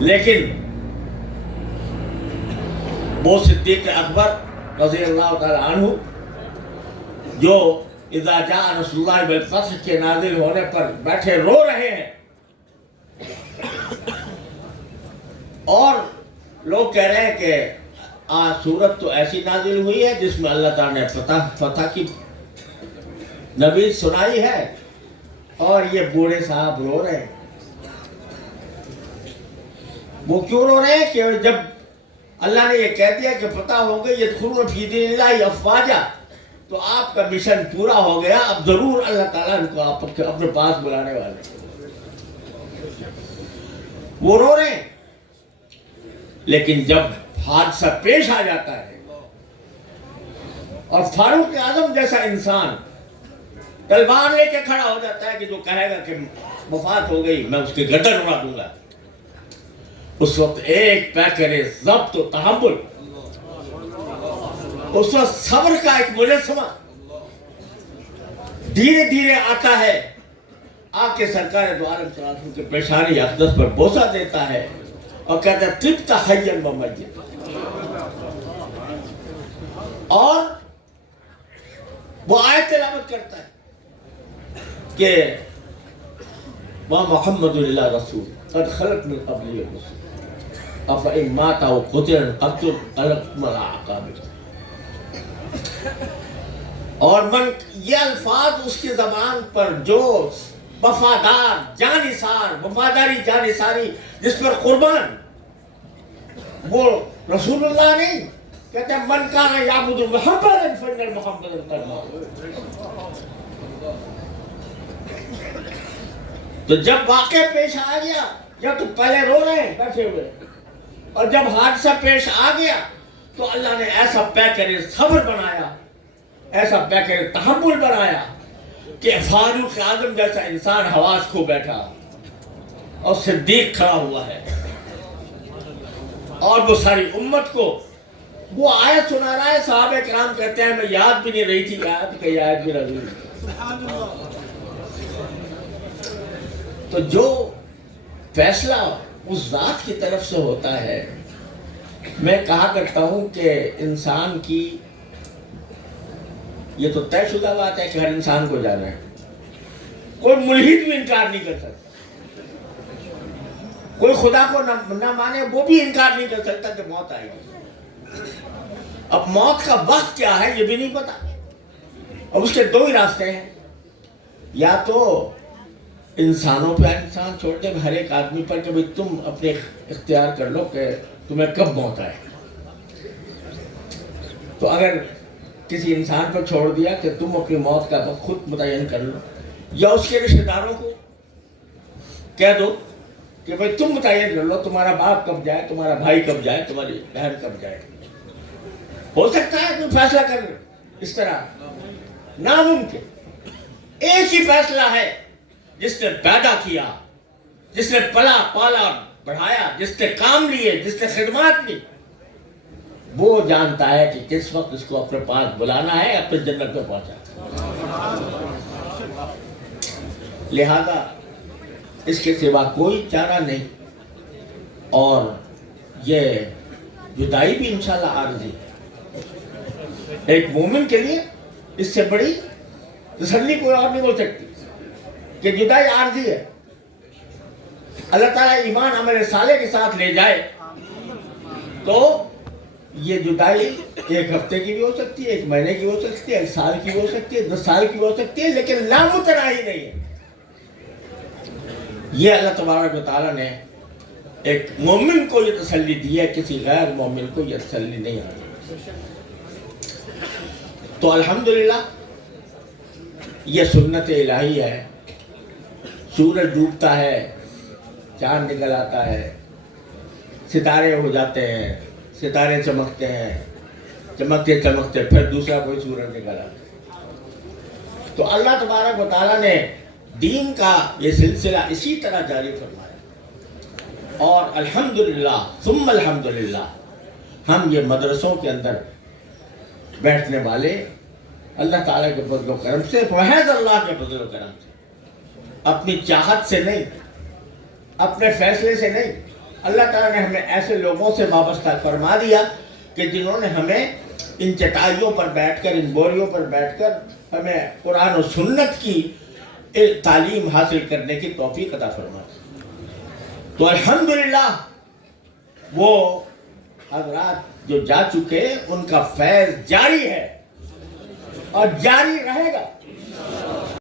لیکن وہ صدیق اکبر رضی اللہ تعالی عنہ جو اذا جاء نصر اللہ بالفتح کے نازل ہونے پر بیٹھے رو رہے ہیں، اور لوگ کہہ رہے ہیں کہ سورت تو ایسی نازل ہوئی ہے جس میں اللہ تعالیٰ نے فتح کی نبی سنائی ہے، اور یہ بوڑھے صاحب رو رہے ہیں۔ وہ کیوں رو رہے ہیں؟ کہ جب اللہ نے یہ کہہ دیا کہ فتح ہو گئی یدخلون فی دین اللہ افواجا، تو آپ کا مشن پورا ہو گیا، اب ضرور اللہ تعالیٰ ان کو اپنے پاس بلانے والے۔ وہ رو رہے ہیں، لیکن جب حادثہ پیش آ جاتا ہے اور فاروق اعظم جیسا انسان تلوار لے کے کھڑا ہو جاتا ہے کہ جو کہے گا کہ وفات ہو گئی میں اس کے گردن اڑا دوں گا، اس وقت ایک پیکر ضبط و تحمل، اس وقت صبر کا ایک مجسمہ دھیرے دھیرے آتا ہے، آ کے سرکار دو عالم صلی اللہ علیہ وسلم کے پیشانی اقدس پر بوسہ دیتا ہے اور کہتا ہے طبت حیا و میتا، اور وہ آیت تلاوت کرتا ہے کہ وَمُحَمَّدٌ إِلَّا رَسُولٌ قَدْ خَلَتْ مِن قَبْلِهِ الرُّسُلُ أَفَإِن مَاتَ أَوْ قُتِلَ انقلبتم عَلَىٰ أَعْقَابِكُم۔ اور یہ الفاظ اس کی زبان پر جو وفادار جانثار، وفاداری جانثاری جس پر قربان، وہ رسول اللہ نہیں، کہتے ہیں من کان یعبد محمدا فإن محمدا قد مات۔ تو جب واقعہ پیش آ گیا، یا تو پہلے رو رہے ہیں بیٹھے ہوئے، اور جب حادثہ پیش آ گیا تو اللہ نے ایسا پیکر صبر بنایا، ایسا پیکر تحمل بنایا کہ فاروق اعظم جیسا انسان حواس کھو بیٹھا، اور صدیق کھڑا ہوا ہے، اور وہ ساری امت کو وہ آیت سنا رہا ہے۔ صحابہ کرام کہتے ہیں میں یاد بھی نہیں رہی تھی آیت کہ آیت بھی رہی۔ تو جو فیصلہ اس ذات کی طرف سے ہوتا ہے، میں کہا کرتا ہوں کہ انسان کی یہ تو طے شدہ بات ہے کہ ہر انسان کو جانا ہے، کوئی ملحد بھی انکار نہیں کر سکتا، کوئی خدا کو نہ مانے وہ بھی انکار نہیں کر سکتا کہ موت آئے گی۔ اب موت کا وقت کیا ہے یہ بھی نہیں پتا، اب اس کے دو ہی راستے ہیں، یا تو انسانوں پہ انسان چھوڑ دے ہر ایک آدمی پر کہ تم اپنے اختیار کر لو کہ تمہیں کب موت آئے۔ تو اگر کسی انسان پر چھوڑ دیا کہ تم اپنی موت کا وقت خود متعین کر لو، یا اس کے رشتہ داروں کو کہہ دو کہ بھائی تم متعین کر لو تمہارا باپ کب جائے، تمہارا بھائی کب جائے، تمہاری بہن کب جائے، ہو سکتا ہے تم فیصلہ کر لو اس طرح؟ ناممکن۔ ایک ہی فیصلہ ہے، جس نے پیدا کیا، جس نے پلا پالا بڑھایا، جس نے کام لیے، جس نے خدمات لی، وہ جانتا ہے کہ کس وقت اس کو اپنے پاس بلانا ہے، اپنے جنت پہ پہنچا۔ لہذا اس کے سوا کوئی چارہ نہیں، اور یہ جدائی بھی انشاءاللہ عارضی ہے۔ ایک مومن کے لیے اس سے بڑی تسلی کوئی اور نہیں ہو سکتی کہ جدائی عارضی ہے۔ اللہ تعالیٰ ایمان عمل صالح کے ساتھ لے جائے تو یہ جدائی ایک ہفتے کی بھی ہو سکتی ہے، ایک مہینے کی ہو سکتی ہے، ایک سال کی بھی ہو سکتی ہے، 10 سال کی بھی ہو سکتی ہے، لیکن لامتناہی نہیں ہے۔ یہ اللہ تبارک و تعالیٰ نے ایک مومن کو یہ تسلی دی ہے، کسی غیر مومن کو یہ تسلی نہیں آئی۔ تو الحمدللہ یہ سنت الہی ہے۔ سورج ڈوبتا ہے، چاند نکل آتا ہے، ستارے ہو جاتے ہیں، ستارے چمکتے ہیں، چمکتے چمکتے پھر دوسرا کوئی سورج نکل آتا ہے۔ تو اللہ تبارک و تعالیٰ نے دین کا یہ سلسلہ اسی طرح جاری فرمایا، اور الحمدللہ ثم الحمدللہ ہم یہ مدرسوں کے اندر بیٹھنے والے اللہ تعالیٰ کے فضل و کرم سے، محض اللہ کے فضل و کرم سے، اپنی چاہت سے نہیں، اپنے فیصلے سے نہیں، اللہ تعالیٰ نے ہمیں ایسے لوگوں سے وابستہ فرما دیا کہ جنہوں نے ہمیں ان چٹائیوں پر بیٹھ کر، ان بوریوں پر بیٹھ کر ہمیں قرآن و سنت کی تعلیم حاصل کرنے کی توفیق عطا فرما دی۔ تو الحمدللہ وہ حضرات جو جا چکے ان کا فیض جاری ہے اور جاری رہے گا۔